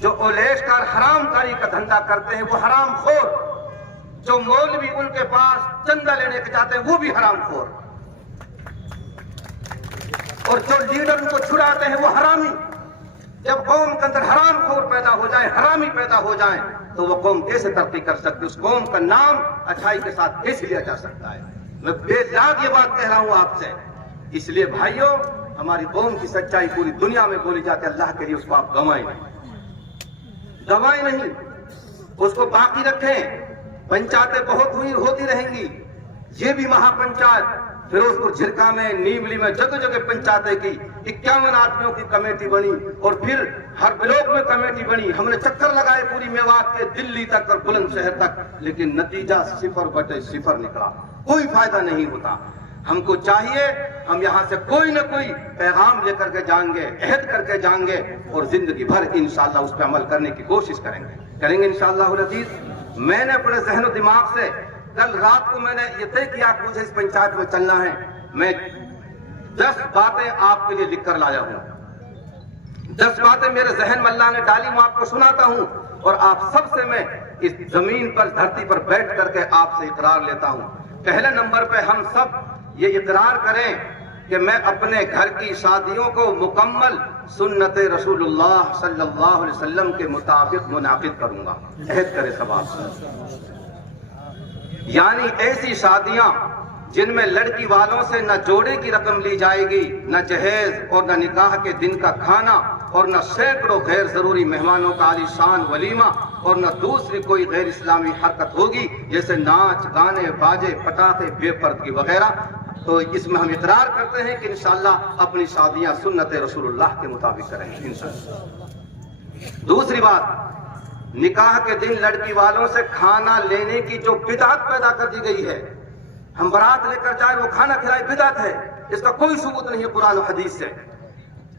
جو اولیش کار حرام کاری کا دھندا کرتے ہیں وہ حرام خور، جو مولوی ان کے پاس چندہ لینے کے جاتے ہیں وہ بھی حرام خور، اور جو لیڈر ان کو چھڑاتے ہیں وہ حرامی۔ جب قوم کے اندر حرام خور پیدا ہو جائیں، حرامی پیدا ہو جائیں، تو وہ قوم کیسے ترقی کر سکتی؟ اس قوم کا نام اچھائی کے ساتھ کیسے لیا جا سکتا ہے؟ میں بے داغ یہ بات کہہ رہا ہوں آپ سے۔ اس لیے بھائیوں، ہماری قوم کی سچائی پوری دنیا میں بولی جاتی ہے، اللہ کے لیے اس کو آپ گنوائیں نہیں، گنوائیں نہیں، اس کو باقی رکھیں۔ پنچایتیں بہت ہوتی رہیں گی، یہ بھی مہا پنچایت فیروز پور جھرکا میں، نیملی میں جگہ جگہ پنچایتیں کی، 51 آدمیوں کی کمیٹی بنی، اور پھر ہر بلاک میں کمیٹی بنی۔ ہم نے چکر لگائے پوری میوات کے، دلی تک اور بلند شہر تک، لیکن نتیجہ 0/0 نکلا، کوئی فائدہ نہیں ہوتا۔ ہم کو چاہیے ہم یہاں سے کوئی نہ کوئی پیغام لے کر کے جائیں گے، عہد کر کے جائیں گے، اور زندگی بھر انشاءاللہ اس پہ عمل کرنے کی کوشش کریں گے انشاءاللہ العزیز۔ میں نے اپنے ذہن و دماغ سے کل رات کو میں نے یہ طے کیا کہ مجھے اس پنچایت میں چلنا ہے، میں 10 باتیں آپ کے لیے لکھ کر لایا ہوں۔ 10 باتیں میرے ذہن میں اللہ نے ڈالی، میں آپ کو سناتا ہوں، اور آپ سب سے میں اس زمین پر، دھرتی پر بیٹھ کر کے آپ سے اقرار لیتا ہوں۔ پہلے نمبر پہ ہم سب یہ اقرار کریں کہ میں اپنے گھر کی شادیوں کو مکمل سنت رسول اللہ صلی اللہ علیہ وسلم کے مطابق منعقد کروں گا۔ عہد کرے سب آپ سے، یعنی ایسی شادیاں جن میں لڑکی والوں سے نہ جوڑے کی رقم لی جائے گی، نہ جہیز اور نہ نکاح کے دن کا کھانا، اور نہ سینکڑوں غیر ضروری مہمانوں کا عالی شان ولیمہ، اور نہ دوسری کوئی غیر اسلامی حرکت ہوگی جیسے ناچ گانے باجے پٹاخے بے پردگی وغیرہ۔ تو اس میں ہم اقرار کرتے ہیں کہ انشاءاللہ اپنی شادیاں سنت رسول اللہ کے مطابق کریں گے انشاءاللہ۔ دوسری بات، نکاح کے دن لڑکی والوں سے کھانا لینے کی جو بدعت پیدا کر دی گئی ہے، ہم بارات لے کر جائیں وہ کھانا کھلائے، بدعت ہے، اس کا کوئی ثبوت نہیں ہے قرآن و حدیث سے۔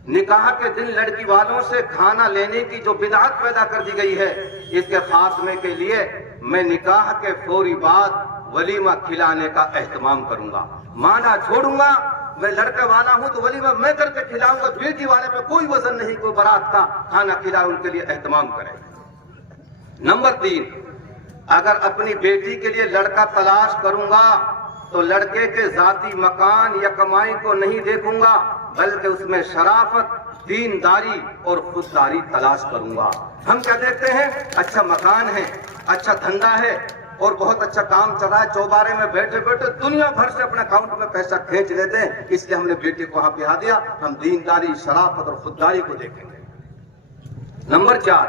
نکاح کے دن لڑکی والوں سے کھانا لینے کی جو بدعت پیدا کر دی گئی ہے، اس کے خاتمے کے لیے میں نکاح کے فوری بعد ولیمہ کھلانے کا اہتمام کروں گا۔ مانا چھوڑوں گا، میں لڑکے والا ہوں تو ولیمہ میں کر کے کھلاؤں گا، بیٹی والے پہ کوئی وزن نہیں، کوئی بارات کا کھانا کھلائے، ان کے لیے اہتمام کرے۔ نمبر 3، اگر اپنی بیٹی کے لیے لڑکا تلاش کروں گا تو لڑکے کے ذاتی مکان یا کمائی کو نہیں دیکھوں گا، بلکہ اس میں شرافت، دینداری اور خودداری تلاش کروں گا۔ ہم کیا دیکھتے ہیں؟ اچھا مکان ہے، اچھا دھندا ہے، اور بہت اچھا کام چل رہا ہے، چوبارے میں بیٹھے بیٹھے دنیا بھر سے اپنے اکاؤنٹ میں پیسہ کھینچ لیتے ہیں، اس لیے ہم نے بیٹے کو وہاں بہا دیا۔ ہم دینداری، شرافت اور خودداری کو دیکھیں گے۔ نمبر 4،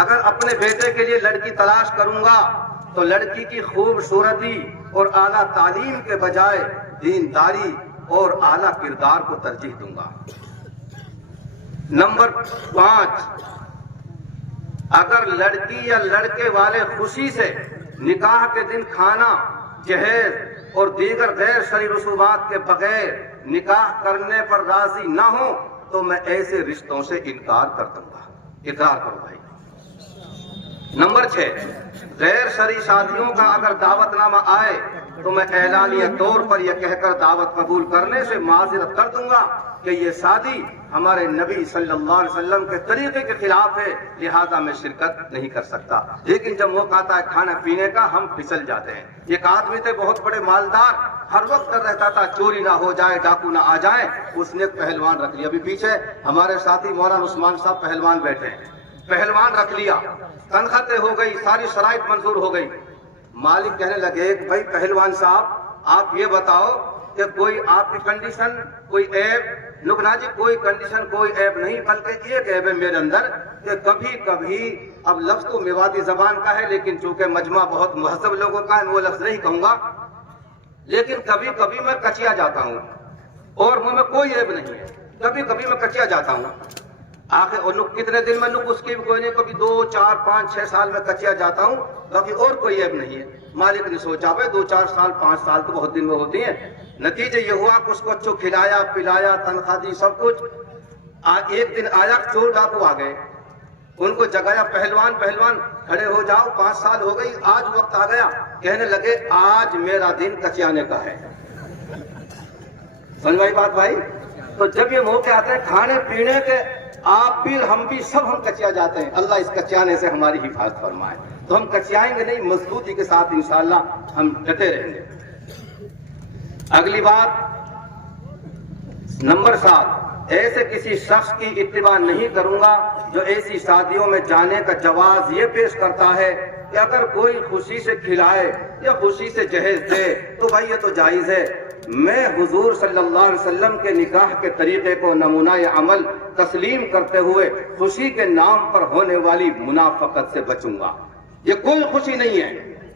اگر اپنے بیٹے کے لیے لڑکی تلاش کروں گا تو لڑکی کی خوبصورتی اور اعلیٰ تعلیم کے بجائے دینداری اور اعلیٰ کردار کو ترجیح دوں گا۔ نمبر 5، اگر لڑکی یا لڑکے والے خوشی سے نکاح کے دن کھانا، جہیز اور دیگر غیر شرعی رسومات کے بغیر نکاح کرنے پر راضی نہ ہو تو میں ایسے رشتوں سے انکار کر دوں گا۔ اقرار کرو بھائی۔ نمبر 6، غیر شرعی شادیوں کا اگر دعوت نامہ آئے تو میں اعلانیہ طور پر یہ کہہ کر دعوت قبول کرنے سے معذرت کر دوں گا کہ یہ شادی ہمارے نبی صلی اللہ علیہ وسلم کے طریقے کے خلاف ہے، لہذا میں شرکت نہیں کر سکتا۔ لیکن جب موقع آتا ہے کھانا پینے کا، ہم پھسل جاتے ہیں۔ ایک آدمی تھے بہت بڑے مالدار، ہر وقت ڈر رہتا تھا چوری نہ ہو جائے، ڈاکو نہ آ جائے، اس نے پہلوان رکھ لیا۔ ابھی پیچھے ہمارے ساتھی مولانا عثمان صاحب پہلوان بیٹھے ہیں، پہلوان رکھ لیا، تنخواہ طے ہو گئی، ساری شرائط منظور ہو گئی۔ مالک کہنے لگے بھائی پہلوان صاحب آپ یہ بتاؤ کہ کوئی آپ کی کنڈیشن، کوئی عیب؟ لکنا جی کوئی کنڈیشن، کوئی عیب نہیں، بلکہ ایک عیب ہے میرے اندر کہ کبھی کبھی، اب لفظ تو میواتی زبان کا ہے لیکن چونکہ مجمع بہت مہذب لوگوں کا ہے میں وہ لفظ نہیں کہوں گا، لیکن کبھی کبھی میں کچیا جاتا ہوں، اور منہ میں کوئی عیب نہیں ہے، کبھی کبھی میں کچیا جاتا ہوں۔ آخر اور کتنے دن میں اس کی بھی کوئی نہیں، کبھی 2 4 5 6 سال میں کچیا جاتا ہوں، باقی اور کوئی عیب نہیں ہے۔ مالک نے سوچا بھائی 2 4 سال 5 سال تو بہت دن میں ہوتی ہیں۔ نتیجہ یہ ہوا کہ اس کو اچھو کھلایا پلایا، تنخواہ دی، سب کچھ۔ ایک دن آیا چور ڈاکو آ گئے، ان کو جگایا، پہلوان پہلوان کھڑے ہو جاؤ، 5 سال ہو گئی، آج وقت آ گیا۔ کہنے لگے آج میرا دن کچیانے کا ہے۔ سمجھ بات بھائی؟ تو جب یہ موقع آتے ہیں کھانے پینے کے آپ بھی ہم بھی سب ہم کچیا جاتے ہیں. اللہ اس کچیانے سے ہماری حفاظت فرمائے. تو ہم کچیائیں گے نہیں, مضبوطی کے ساتھ انشاءاللہ ہم ڈٹے رہیں گے. اگلی بات نمبر 7, ایسے کسی شخص کی اتباع نہیں کروں گا جو ایسی شادیوں میں جانے کا جواز یہ پیش کرتا ہے کہ اگر کوئی خوشی سے کھلائے یا خوشی سے جہیز دے تو بھائی یہ تو جائز ہے. میں حضور صلی اللہ علیہ وسلم کے نکاح کے طریقے کو نمونہ عمل تسلیم کرتے ہوئے خوشی کے نام پر ہونے والی منافقت سے بچوں گا. یہ کوئی خوشی نہیں ہے,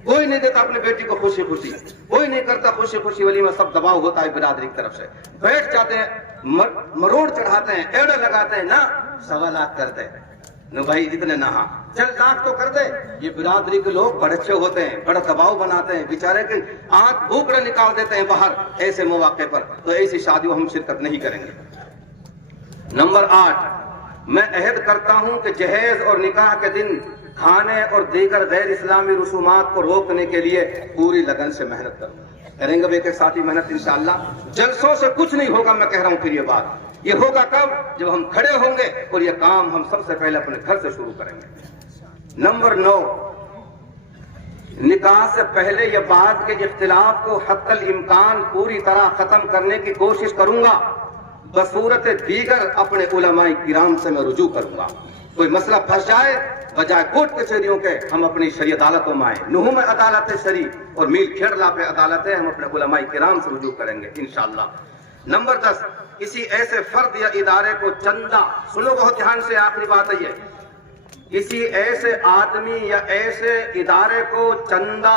کوئی نہیں دیتا اپنے بیٹی کو خوشی خوشی, کوئی نہیں کرتا خوشی خوشی ولیمہ. سب دباؤ ہوتا ہے برادری کی طرف سے, بیٹھ جاتے ہیں, مروڑ چڑھاتے ہیں, ایڑے لگاتے ہیں, نہ 1.25 لاکھ کر دے نو بھائی اتنے نہ, ہاں چل لاکھ تو کر دے. یہ برادری کے لوگ بڑے اچھے ہوتے ہیں, بڑا دباؤ بناتے ہیں, بیچارے کے آنکھ بھوکڑے نکال دیتے ہیں باہر ایسے مواقع پر. تو ایسی شادیوں ہم شرکت نہیں کریں گے. نمبر 8, میں عہد کرتا ہوں کہ جہیز اور نکاح کے دن کھانے اور دیگر غیر اسلامی رسومات کو روکنے کے لیے پوری لگن سے محنت کریں گے. ایک ساتھی محنت انشاءاللہ. جلسوں سے کچھ نہیں ہوگا, میں کہہ رہا ہوں. پھر یہ بات یہ ہوگا کب؟ جب ہم کھڑے ہوں گے اور یہ کام ہم سب سے پہلے اپنے گھر سے شروع کریں گے. نمبر 9, نکاح سے پہلے یا بعد کے اختلاف کو حتی الامکان پوری طرح ختم کرنے کی کوشش کروں گا. بصورت دیگر اپنے علماء کرام سے میں رجوع کروں گا. کوئی مسئلہ پھنس جائے, بجائے کوٹ کچہریوں کے ہم اپنی شرعی عدالتوں میں آئیں. نحو میں عدالت شرعی اور میل کھیڑلا پہ عدالتیں, ہم اپنے علماء کرام سے رجوع کریں گے انشاءاللہ. نمبر 10, کسی ایسے فرد یا ادارے کو چندہ, سنو بہت دھیان سے, آخری بات ہے یہ, کسی ایسے آدمی یا ایسے ادارے کو چندہ,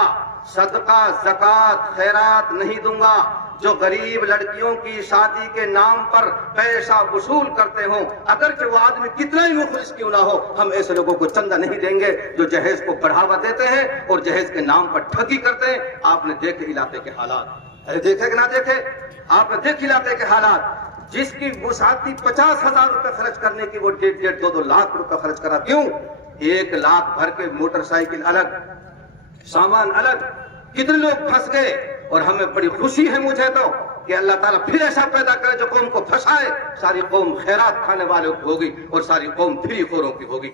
صدقہ, زکوٰۃ, خیرات نہیں دوں گا جو غریب لڑکیوں کی شادی کے نام پر پیسہ وصول کرتے ہوں. اگرچہ وہ آدمی کتنا ہی مخلص کیوں نہ ہو, ہم ایسے لوگوں کو چندہ نہیں دیں گے جو جہیز کو بڑھاوا دیتے ہیں اور جہیز کے نام پر ٹھگی کرتے ہیں. آپ نے دیکھے علاقے کے حالات, دیکھے کہ نہ دیکھے, آپ نے دیکھ علاقے کے حالات. جس کی وسعتی 50,000 روپے خرچ کرنے کی وہ 1.5 2 لاکھ روپے خرچ کرا. کیوں؟ 1 لاکھ بھر کے موٹر سائیکل الگ, سامان الگ. کتنے لوگ پھنس گئے, اور ہمیں بڑی خوشی ہے مجھے تو کہ اللہ تعالیٰ پھر ایسا پیدا کرے جو قوم کو پھنسائے. ساری قوم خیرات کھانے والوں کی ہوگی اور ساری قوم فری خوروں کی ہوگی.